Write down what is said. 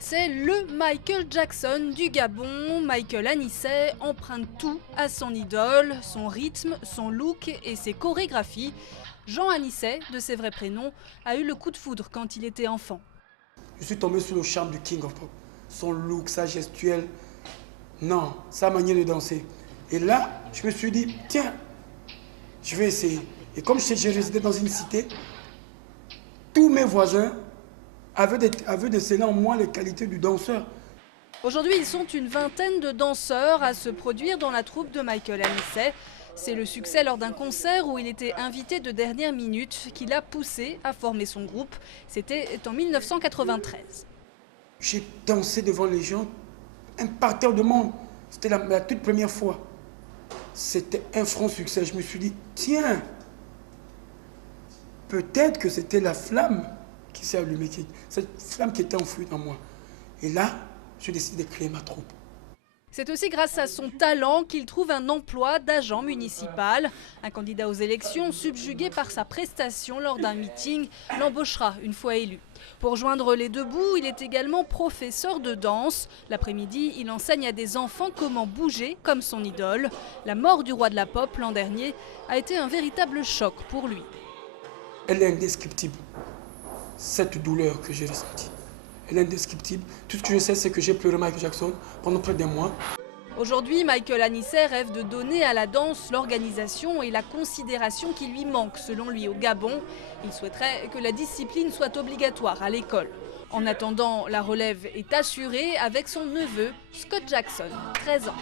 C'est le Michael Jackson du Gabon. Michael Anissé emprunte tout à son idole, son rythme, son look et ses chorégraphies. Jean Anissé, de ses vrais prénoms, a eu le coup de foudre quand il était enfant. Je suis tombé sous le charme du King of Pop. Son look, sa gestuelle, non, sa manière de danser. Et là, je me suis dit, tiens, je vais essayer. Et comme j'ai résidé dans une cité, tous mes voisins avaient décelé en moi les qualités du danseur. Aujourd'hui, ils sont une vingtaine de danseurs à se produire dans la troupe de Michael Anissé. C'est le succès lors d'un concert où il était invité de dernière minute qui l'a poussé à former son groupe. C'était en 1993. J'ai dansé devant les gens, un parterre de monde. C'était la toute première fois. C'était un franc succès. Je me suis dit, tiens, peut-être que c'était la flamme qui s'est allumée, cette flamme qui était enfouie dans moi. Et là, j'ai décidé de créer ma troupe. C'est aussi grâce à son talent qu'il trouve un emploi d'agent municipal. Un candidat aux élections, subjugué par sa prestation lors d'un meeting, l'embauchera une fois élu. Pour joindre les deux bouts, il est également professeur de danse. L'après-midi, il enseigne à des enfants comment bouger comme son idole. La mort du roi de la pop l'an dernier a été un véritable choc pour lui. Elle est indescriptible, cette douleur que j'ai ressentie. Elle est indescriptible. Tout ce que je sais, c'est que j'ai pleuré Michael Jackson pendant près d'un mois. Aujourd'hui, Michael Anissé rêve de donner à la danse l'organisation et la considération qui lui manque, selon lui, au Gabon. Il souhaiterait que la discipline soit obligatoire à l'école. En attendant, la relève est assurée avec son neveu, Scott Jackson, 13 ans.